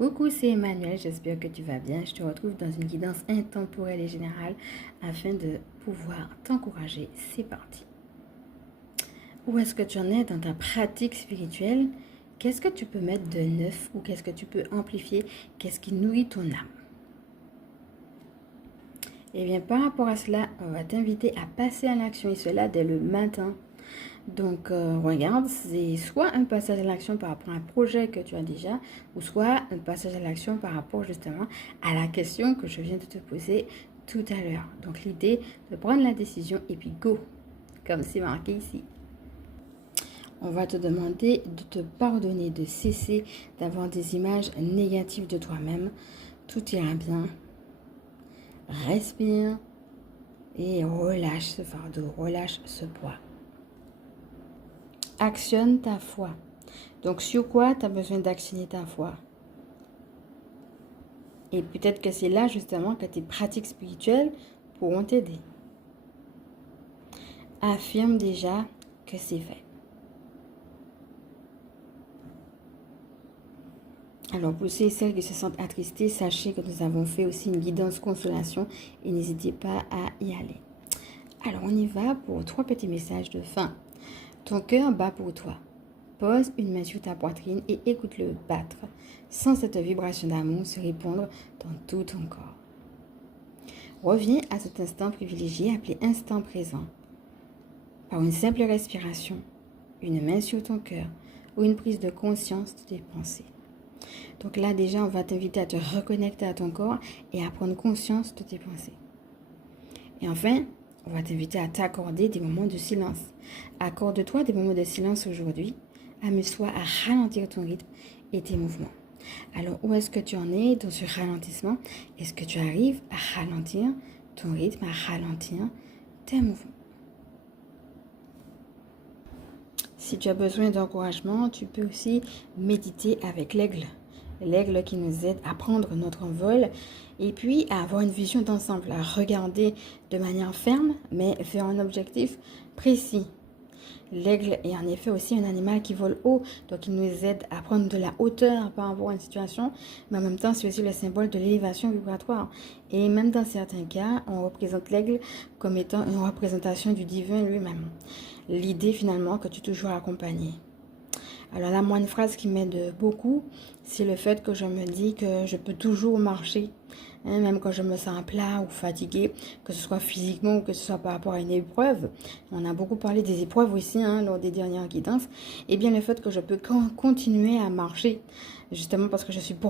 Coucou, c'est Emmanuel, j'espère que tu vas bien. Je te retrouve dans une guidance intemporelle et générale afin de pouvoir t'encourager. C'est parti. Où est-ce que tu en es dans ta pratique spirituelle? Qu'est-ce que tu peux mettre de neuf ou qu'est-ce que tu peux amplifier? Qu'est-ce qui nourrit ton âme? Eh bien, par rapport à cela, on va t'inviter à passer à l'action et cela dès le matin. Donc, regarde, c'est soit un passage à l'action par rapport à un projet que tu as déjà, ou soit un passage à l'action par rapport justement à la question que je viens de te poser tout à l'heure. Donc, l'idée de prendre la décision et puis go, comme c'est marqué ici. On va te demander de te pardonner, de cesser d'avoir des images négatives de toi-même. Tout ira bien. Respire et relâche ce fardeau, relâche ce poids. Actionne ta foi. Donc, sur quoi tu as besoin d'actionner ta foi? Et peut-être que c'est là, justement, que tes pratiques spirituelles pourront t'aider. Affirme déjà que c'est fait. Alors, pour ceux et celles qui se sentent attristées, sachez que nous avons fait aussi une guidance consolation et n'hésitez pas à y aller. Alors, on y va pour 3 petits messages de fin. Ton cœur bat pour toi. Pose une main sur ta poitrine et écoute-le battre. Sans cette vibration d'amour se répandre dans tout ton corps. Reviens à cet instant privilégié appelé instant présent. Par une simple respiration, une main sur ton cœur ou une prise de conscience de tes pensées. Donc là déjà, on va t'inviter à te reconnecter à ton corps et à prendre conscience de tes pensées. Et enfin, on va t'inviter à t'accorder des moments de silence. Accorde-toi des moments de silence aujourd'hui. Amuse-toi à ralentir ton rythme et tes mouvements. Alors, où est-ce que tu en es dans ce ralentissement? Est-ce que tu arrives à ralentir ton rythme, à ralentir tes mouvements? Si tu as besoin d'encouragement, tu peux aussi méditer avec l'aigle. L'aigle qui nous aide à prendre notre envol et puis à avoir une vision d'ensemble, à regarder de manière ferme, mais vers un objectif précis. L'aigle est en effet aussi un animal qui vole haut, donc il nous aide à prendre de la hauteur par rapport à une situation, mais en même temps c'est aussi le symbole de l'élévation vibratoire. Et même dans certains cas, on représente l'aigle comme étant une représentation du divin lui-même. L'idée finalement que tu es toujours accompagné. Alors là, moi, une phrase qui m'aide beaucoup, c'est le fait que je me dis que je peux toujours marcher, même quand je me sens plat ou fatiguée, que ce soit physiquement ou que ce soit par rapport à une épreuve. On a beaucoup parlé des épreuves aussi lors des dernières guidances. Et bien le fait que je peux continuer à marcher, justement parce que je suis